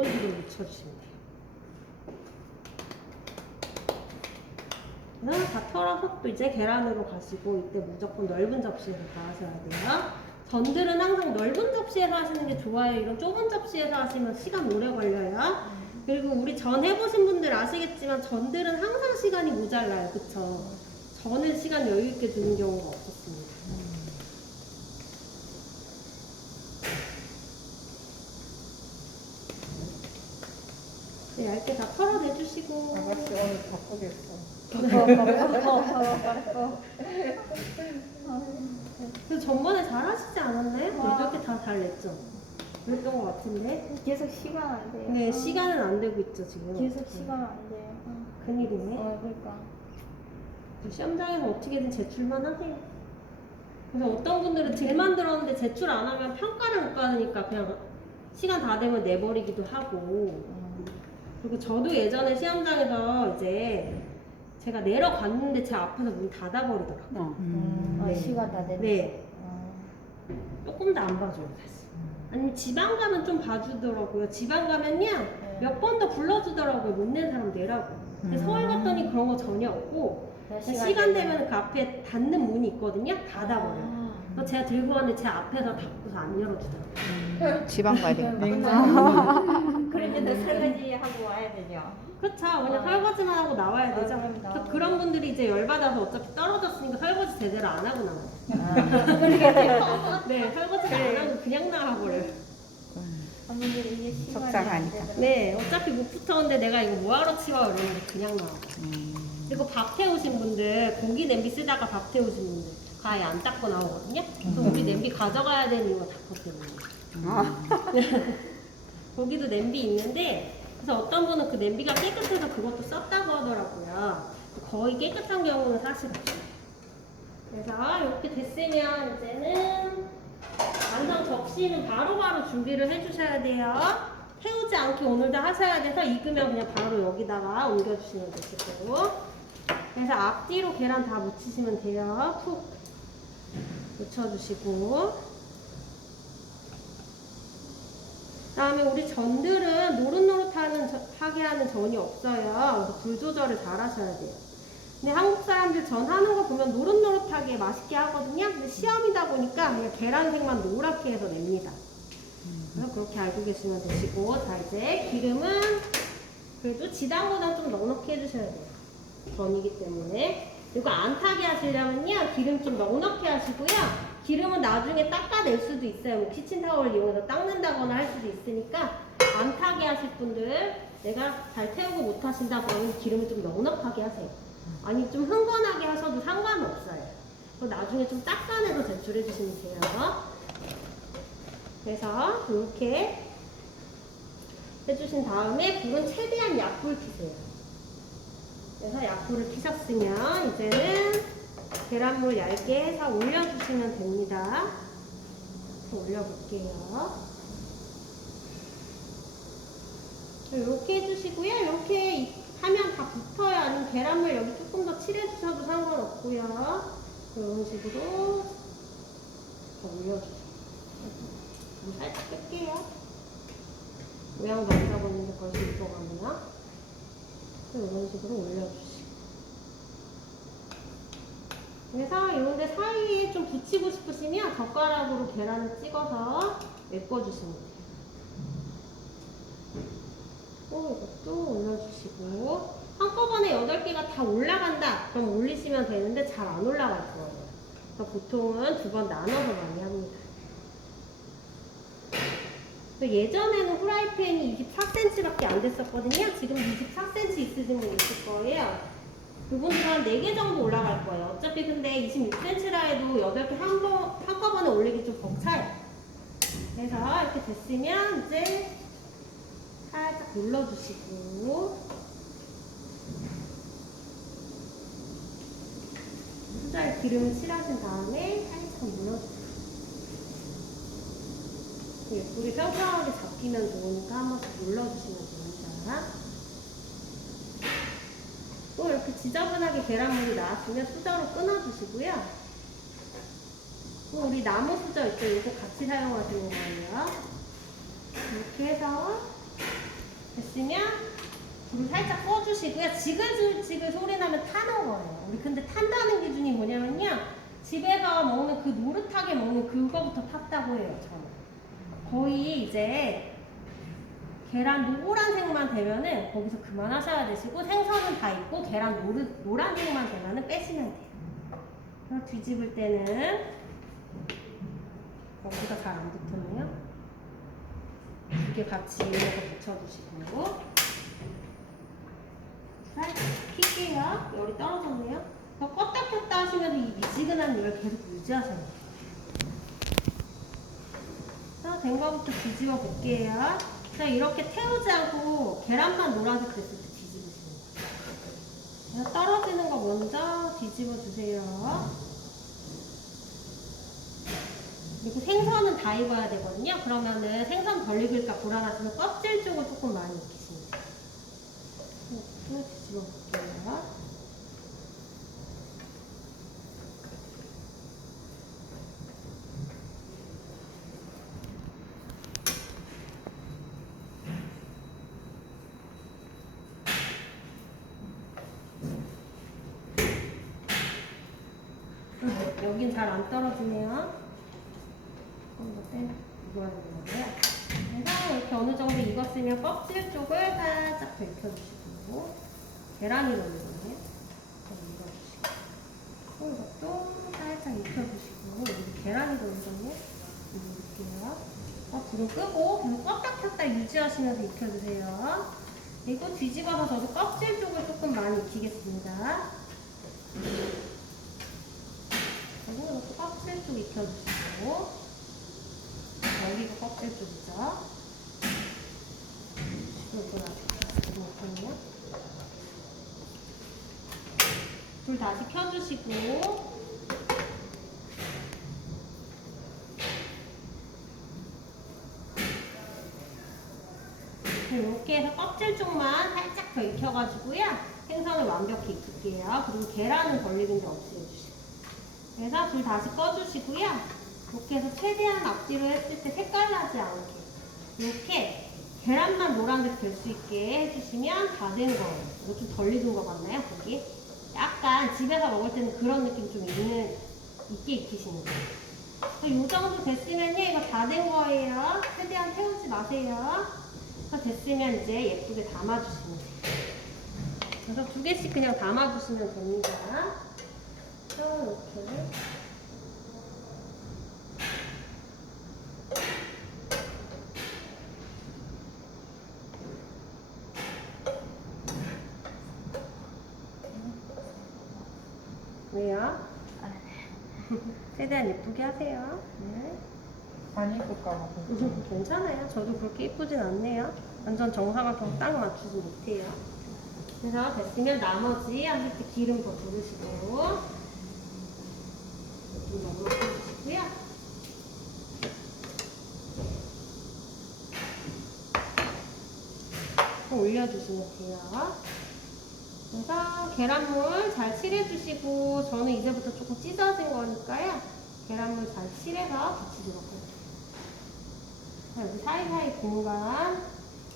이런 식으로 묻혀주시면 돼요. 다 털어서 또 이제 계란으로 가시고 이때 무조건 넓은 접시에서 다 하셔야 돼요. 전들은 항상 넓은 접시에서 하시는 게 좋아요. 이런 좁은 접시에서 하시면 시간 오래 걸려요. 그리고 우리 전 해보신 분들 아시겠지만 전들은 항상 시간이 모자라요. 그쵸? 전은 시간 여유 있게 두는 경우가 없었습니다. 네, 얇게 다 털어내주시고. 아가씨 오늘 바쁘겠어. 그래서 전번에 잘 하시지 않았나요? 와. 이렇게 다 잘 냈죠? 그랬던 것 같은데. 계속 시간 안 돼요. 네, 시간은 안 되고 있죠, 지금. 계속 시간 안 돼요. 어, 큰일이네. 어, 그러니까. 시험장에서 어떻게든 제출만 하세요. 그래서 어떤 분들은 딜만 들었는데 제출 안 하면 평가를 못 받으니까 그냥 시간 다 되면 내버리기도 하고. 그리고 저도 예전에 시험장에서 이제 제가 내려갔는데 제 앞에서 문 닫아버리더라고요. 어. 어, 네. 시간 다 됐네. 네, 어. 조금 더 안 봐줘요, 사실. 아니면 지방 가면 좀 봐주더라고요. 지방 가면요, 네. 몇번 더 불러주더라고요. 못 낸 사람 내라고. 근데 서울 갔더니 그런 거 전혀 없고, 몇 그냥 시간 되면- 되면 그 앞에 닫는 문이 있거든요. 닫아버려요. 아. 그래서 제가 들고 왔는데 제 앞에서 닫고서 안 열어주더라고요. 지방 가야 되겠다. 그러면 설거지 하고 와야 되죠. 그렇죠. 그냥 아. 설거지만 하고 나와야 되죠. 아, 나와. 그래서 그런 분들이 이제 열받아서 어차피 떨어졌으니까 설거지 제대로 안 하고 나와요. 네, 설거지 안 하고 그냥 시간이 속상하니까. 안 되더라고요. 네, 어차피 못 붙었는데 내가 이거 뭐하러 치워 이러는데 그냥 나와. 음. 그리고 밥 태우신 분들, 고기 냄비 쓰다가 밥 태우신 분들 아예 안 닦고 나오거든요. 그래서 우리 냄비 가져가야 되는 이유가 닦고 때문에. 거기도 냄비 있는데 그래서 어떤 분은 그 냄비가 깨끗해서 그것도 썼다고 하더라고요. 거의 깨끗한 경우는 사실 없어요. 그래서 이렇게 됐으면 이제는 완성 접시는 바로바로 준비를 해주셔야 돼요. 태우지 않게 오늘도 하셔야 돼서 익으면 그냥 바로 여기다가 옮겨주시면 되시고 그래서 앞뒤로 계란 다 묻히시면 돼요. 푹 묻혀주시고 그 다음에 우리 전들은 노릇노릇하는 저- 하게 하는 전이 없어요. 그래서 불 조절을 잘 하셔야 돼요. 근데 한국 사람들 전 하는 거 보면 노릇노릇하게 맛있게 하거든요. 근데 시험이다 보니까 그냥 계란색만 노랗게 해서 냅니다. 그렇게 알고 계시면 되시고 자 이제 기름은 그래도 지단보다 좀 넉넉히 해주셔야 돼요. 전이기 때문에 그리고 안 타게 하시려면요 기름 좀 넉넉히 하시고요. 기름은 나중에 닦아낼 수도 있어요. 뭐 키친 타월 이용해서 닦는다거나 할 수도 있으니까 안 타게 하실 분들 내가 잘 태우고 못 하신다 그러면 기름을 좀 넉넉하게 하세요. 아니 좀 흥건하게 하셔도 상관은 없어요. 그거 나중에 좀 닦아내서 제출해 주시면 돼요. 그래서 이렇게 해주신 다음에 불은 최대한 약불 켜세요. 그래서 약불을 켜셨으면 이제는 계란물 얇게 해서 올려주시면 됩니다. 올려볼게요. 이렇게 해주시고요. 이렇게 하면 다 붙어요. 아니면 계란물 여기 조금 더 칠해주셔도 상관없고요. 이런 식으로 더 올려주세요. 좀 살짝 뺄게요. 안 잡았는데 벌써 익어가네요. 이런 식으로 올려주시고. 그래서 이런데 사이에 좀 붙이고 싶으시면 젓가락으로 계란을 찍어서 메꿔주시면 돼요. 또 이것도 올려주시고 한꺼번에 8개가 다 올라간다 그럼 올리시면 되는데 잘 안 올라갈 거예요. 그래서 보통은 두 번 나눠서 많이 합니다. 그 예전에는 후라이팬이 24cm밖에 안 됐었거든요. 지금 24cm 있으신 분 있을 거예요. 그분들은 한 4개 정도 올라갈 거예요. 어차피 근데 26cm라 해도 8개 한 번, 한꺼번에 올리기 좀 벅차요. 그래서 이렇게 됐으면 이제 살짝 눌러주시고 수저에 기름을 칠하신 다음에 살짝 눌러주세요. 불이 평평하게 잡히면 좋으니까 한 번씩 눌러주시면 됩니다. 또 이렇게 지저분하게 계란물이 나왔으면 수저로 끊어주시고요. 또 우리 나무 수저 있죠? 이거 같이 사용하시는 거예요. 이렇게 해서 됐으면 불을 살짝 꺼주시고요. 지글지글 소리 나면 타는 거예요. 우리 근데 탄다는 기준이 뭐냐면요. 집에서 먹는 그 노릇하게 먹는 그거부터 탔다고 해요. 저는. 거의 이제 계란 노란색만 되면은 거기서 그만하셔야 되시고 생선은 다 있고 계란 노르, 노란색만 되면은 빼시면 돼요. 그래서 뒤집을 때는 여기가 잘 안 붙었네요. 두개 같이 이어서 붙여주시고 살짝 킬게요. 열이 떨어졌네요. 더 껐다 켰다 하시면서 이 미지근한 열을 계속 유지하셔야 돼요. 자, 된 거부터 뒤집어 볼게요. 자, 이렇게 태우지 않고 계란만 노란색 됐을 때 뒤집으시면 돼요. 자, 떨어지는 거 먼저 뒤집어 주세요. 그리고 생선은 다 익어야 되거든요. 그러면은 생선 덜 익을까 불안하시면 껍질 쪽을 조금 많이 익히시면 돼요. 이렇게 뒤집어 볼게요. 음, 여긴 잘 안 떨어지네요. 조금 더 빼, 이거 하는 거고요. 그래서 이렇게 어느 정도 익었으면 껍질 쪽을 살짝 벗겨주시고 계란이 넣는 좀 익어주시고 또 이것도 살짝 익혀주시고 여기 계란이 넣거든요. 익을게요. 어, 불을 끄고 계속 껐다 켰다 유지하시면서 익혀주세요. 그리고 뒤집어서 저도 껍질 쪽을 조금 많이 익히겠습니다. 이것도 껍질 쪽 익혀주시고 여기가 껍질 쪽이죠. 이거 아직 못했네요. 불 다시 켜주시고 이렇게 해서 껍질 쪽만 살짝 더 익혀가지고요. 생선을 완벽히 익힐게요. 그리고 계란은 덜 익은 데 없애주시고. 그래서 불 다시 꺼주시고요. 이렇게 해서 최대한 앞뒤로 했을 때 색깔 나지 않게 이렇게 계란만 노란색 될 수 있게 해주시면 다 된 거예요. 이거 좀 덜 익은 거 같나요? 거기? 약간 집에서 먹을 때는 그런 느낌 좀 있는, 있게 익히시는 거예요. 이 정도 됐으면요. 이거 다 된 거예요. 최대한 태우지 마세요. 그래서 됐으면 이제 예쁘게 담아주시면 돼요. 그래서 두 개씩 그냥 담아주시면 됩니다. 이렇게. 왜요? 최대한 예쁘게 하세요. 네. 안 입을까 봐. 괜찮아요. 저도 그렇게 예쁘진 않네요. 완전 정사각형 딱 맞추지 못해요. 그래서 됐으면 나머지 하실 때 기름 더 두르시고 좀 너무 해주시고요. 좀 올려주시면 돼요. 그래서 계란물 잘 칠해주시고 저는 이제부터 조금 찢어진 거니까요. 계란물 잘 칠해서 붙이도록 할게요. 자, 여기 사이사이 공간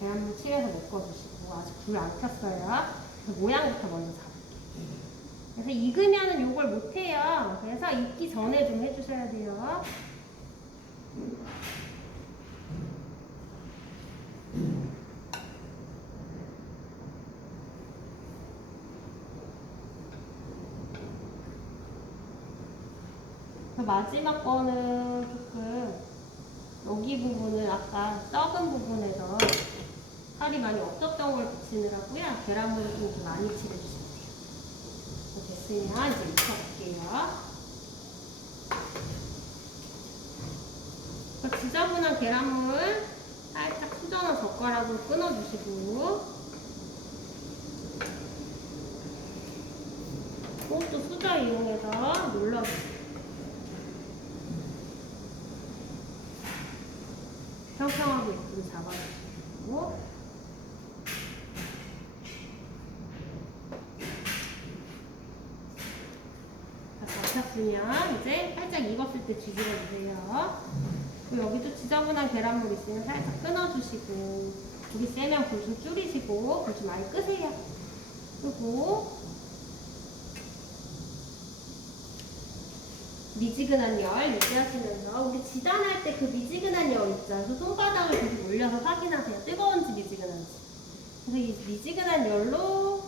계란물 칠해서 묶어주시고 아직 불 안 켰어요. 모양부터 먼저 잡을게요. 그래서 익으면은 요걸 못해요. 그래서 익기 전에 좀 해주셔야 돼요. 그 마지막 거는 조금 여기 부분을 아까 썩은 부분에서 살이 많이 없었던 걸 붙이느라고요. 계란물을 좀 많이 칠해주시면 돼요. 됐으면 이제 익혀볼게요. 그 지저분한 계란물 살짝 수저나 젓가락으로 끊어주시고 또 수저 이용해서 눌러주세요. 평평하고 예쁘게 잡아주시고 자, 잡혔으면 이제 살짝 익었을 때. 그리고 여기도 지저분한 계란물 있으면 살짝 끊어주시고 불이 세면 불 좀 줄이시고 불 좀 많이 끄세요. 그리고 미지근한 열 유지하시면서 우리 지단할 때 그 미지근한 열 있죠. 그래서 손바닥을 계속 올려서 확인하세요. 뜨거운지 미지근한지. 그래서 이 미지근한 열로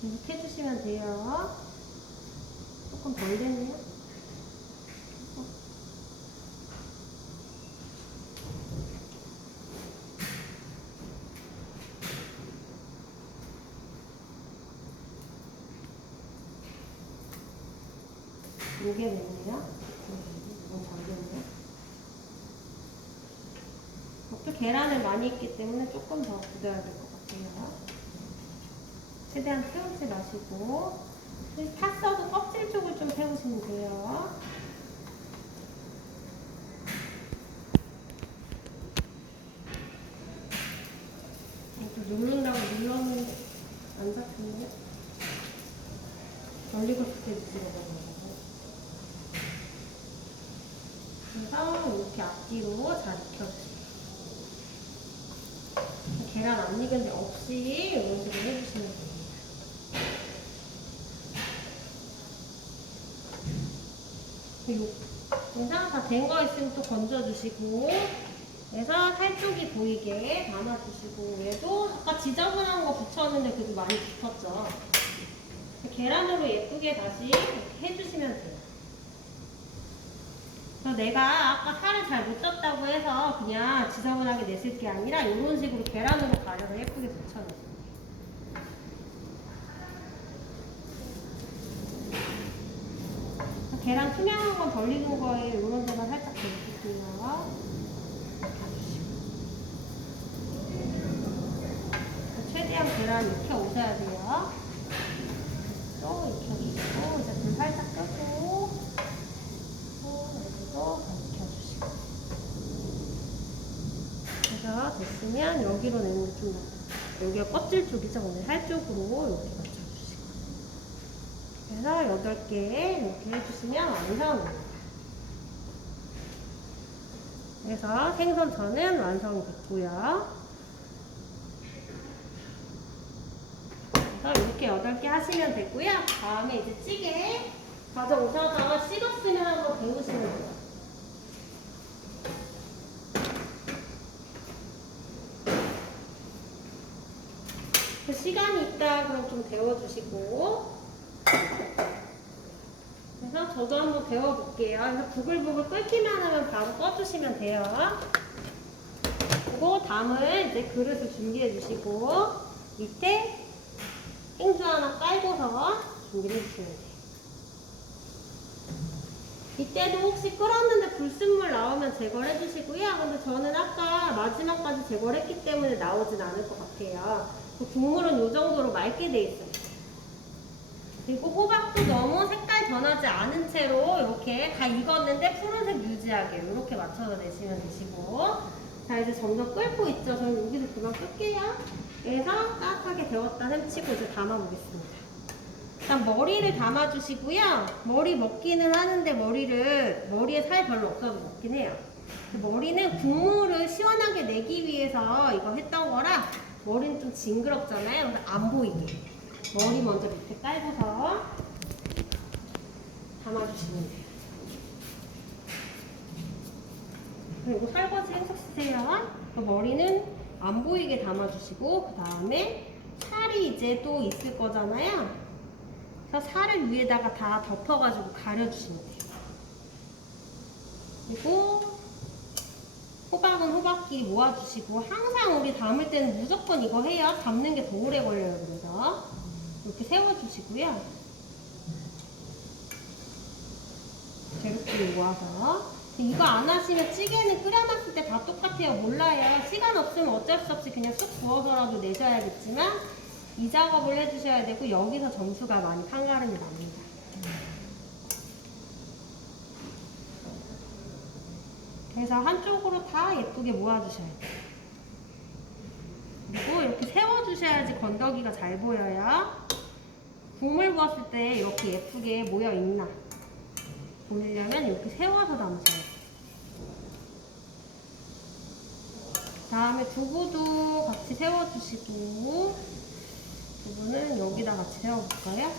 계속 해주시면 돼요. 조금 덜 됐네요. 요게 됐네요. 이건 잘 됐네. 또 계란을 많이 했기 때문에 조금 더 굳어야 될 것 같아요. 최대한 태우지 마시고 탔어도 껍질 쪽을 좀 태우시면 돼요. 또 누른다고 눌렀는데 안 잡히네. 걸리고 싶게 들어가는 그래서 이렇게 잘 익혀주세요. 계란 안 익은 데 없이 이런 식으로 해주시면 됩니다. 그리고 영상 다된 거 있으면 또 건져주시고 그래서 살 쪽이 보이게 담아주시고 얘도 아까 지저분한 거 붙였는데 그래도 많이 붙었죠. 계란으로 예쁘게 다시 해주시면 돼요. 그래서 내가 아까 살을 잘 못 쪘다고 해서 그냥 지저분하게 냈을 게 아니라 이런 식으로 계란으로 가려서 예쁘게 붙여놨어요. 계란 투명한 건덜 익은 거에 이런 데만 살짝 넣어줄게요. 최대한 계란 익혀 오셔야 돼요. 또 익혀주시고 이제 불 살짝 끄고 또 여기도 익혀주시고 그래서 됐으면 여기로 내는 게좀 낫다. 여기가 껍질 쪽이죠. 오늘 살 쪽으로 이렇게 맞춰주시고 그래서 8개 이렇게 해주시면 완성입니다. 그래서 생선 전은 완성이 됐고요. 그래서 이렇게 8개 하시면 되고요. 다음에 이제 찌개 가져오셔서 식었으면 한번 데우시면 돼요. 그 시간이 있다 그럼 좀 데워주시고 그래서 저도 한번 데워볼게요. 그래서 부글부글 끓기만 하면 바로 꺼주시면 돼요. 그리고 담을 이제 그릇을 준비해 주시고 밑에 행주 하나 깔고서 준비를 해주시면 돼요. 이때도 혹시 끓었는데 불순물 나오면 제거를 해주시고요. 근데 저는 아까 마지막까지 제거를 했기 때문에 나오진 않을 것 같아요. 그 국물은 이 정도로 맑게 돼 있어요. 그리고 호박도 너무 색깔 변하지 않은 채로 이렇게 다 익었는데 푸른색 유지하게 이렇게 맞춰서 내시면 되시고 자 이제 점점 끓고 있죠. 저는 여기서 그만 끌게요. 그래서 따뜻하게 데웠다 햄치고 이제 담아보겠습니다. 일단 머리를 담아주시고요. 머리 먹기는 하는데 머리를 머리에 살 별로 없어도 먹긴 해요. 그 머리는 국물을 시원하게 내기 위해서 이거 했던 거라 머리는 좀 징그럽잖아요. 그래서 안 보이게 머리 먼저 밑에 깔고서 담아주시면 돼요. 그리고 설거지 쓰세요. 그 머리는 안 보이게 담아주시고 그 다음에 살이 이제 또 있을 거잖아요. 그래서 살을 위에다가 다 덮어가지고 가려주시면 돼요. 그리고 호박은 호박끼리 모아주시고 항상 우리 담을 때는 무조건 이거 해요. 담는 게 더 오래 걸려요. 그래서 이렇게 세워주시고요. 이렇게 모아서 이거 안 하시면 찌개는 끓여놨을 때 다 똑같아요. 몰라요. 시간 없으면 어쩔 수 없이 그냥 쑥 부어서라도 내셔야겠지만 이 작업을 해주셔야 되고 여기서 점수가 많이 판가름이 납니다. 그래서 한쪽으로 다 예쁘게 모아주셔야 돼요. 그리고 이렇게 세워주셔야지 건더기가 잘 보여요. 국물 부었을 때 이렇게 예쁘게 모여 있나 보려면 이렇게 세워서 담으셔야 돼요. 다음에 두부도 같이 세워주시고 두부는 여기다 같이 세워볼까요?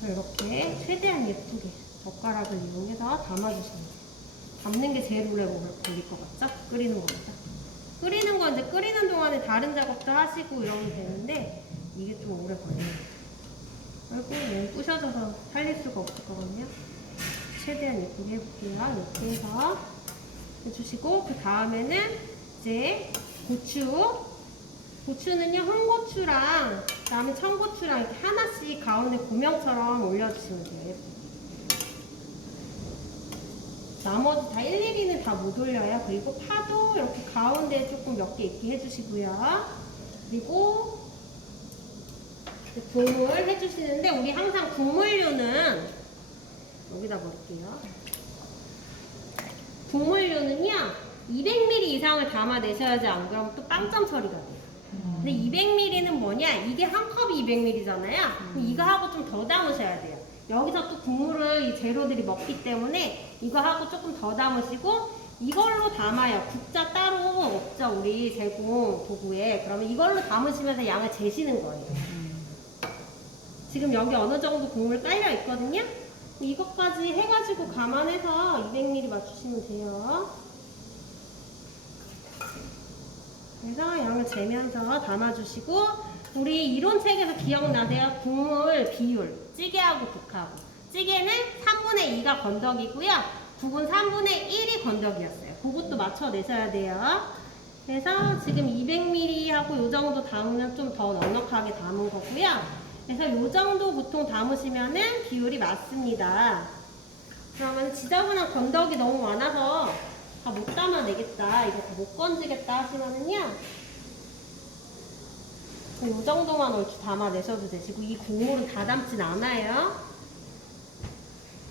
그래서 이렇게 최대한 예쁘게 젓가락을 이용해서 담아주시면 돼요. 담는 게 제일 오래 걸릴 것 같죠? 끓이는 것보다. 끓이는 건 이제 끓이는 동안에 다른 작업도 하시고 이러면 되는데 이게 좀 오래 거죠. 그리고 얘는 부셔져서 살릴 수가 없을 거거든요. 최대한 예쁘게 해볼게요. 이렇게 해서 해주시고 그 다음에는 이제 고추 고추는요 홍고추랑 그다음에 청고추랑 이렇게 하나씩 가운데 고명처럼 올려주시면 돼요. 나머지 다 일일이는 다 못 올려요. 그리고 파도 이렇게 가운데 조금 몇 개 있게 해주시고요. 그리고 국물 해주시는데 우리 항상 국물류는 여기다 버릴게요. 국물류는요 200ml 이상을 담아내셔야지 안 그러면 또 빵점 처리가 돼요. 근데 200ml는 뭐냐? 이게 한 컵이 200ml잖아요. 이거 하고 좀 더 담으셔야 돼요. 여기서 또 국물을 이 재료들이 먹기 때문에 이거 하고 조금 더 담으시고 이걸로 담아요. 국자 따로 없죠 우리 제공 도구에. 그러면 이걸로 담으시면서 양을 재시는 거예요. 지금 여기 어느 정도 국물 깔려 있거든요. 이것까지 해가지고 감안해서 200ml 맞추시면 돼요. 그래서 양을 재면서 담아주시고 우리 이론책에서 기억나세요? 국물 비율 찌개하고 국하고. 찌개는 3분의 2가 건더기고요. 국은 3분의 1이 건더기였어요. 그것도 맞춰내셔야 돼요. 그래서 지금 200ml 하고 요 정도 담으면 좀 더 넉넉하게 담은 거고요 그래서 요 정도 보통 담으시면은 비율이 맞습니다 그러면 지저분한 건더기 너무 많아서 다 못 담아내겠다, 이거 다 못 건지겠다 하시면은요, 이 정도만 얼추 담아내셔도 되시고, 이 국물은 다 담진 않아요.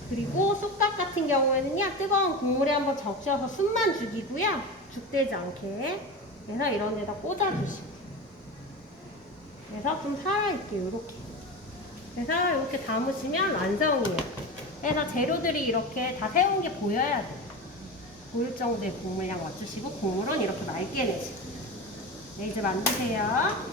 그리고 쑥갓 같은 경우에는요, 뜨거운 국물에 한번 적셔서 숨만 죽이고요, 죽되지 않게. 그래서 이런 데다 꽂아주시고. 그래서 좀 살아있게요, 이렇게. 그래서 이렇게 담으시면 완성이에요. 그래서 재료들이 이렇게 다 세운 게 보여야 돼요. 보일 정도의 국물량 맞추시고 국물은 이렇게 맑게 내시고 네, 이제 만드세요.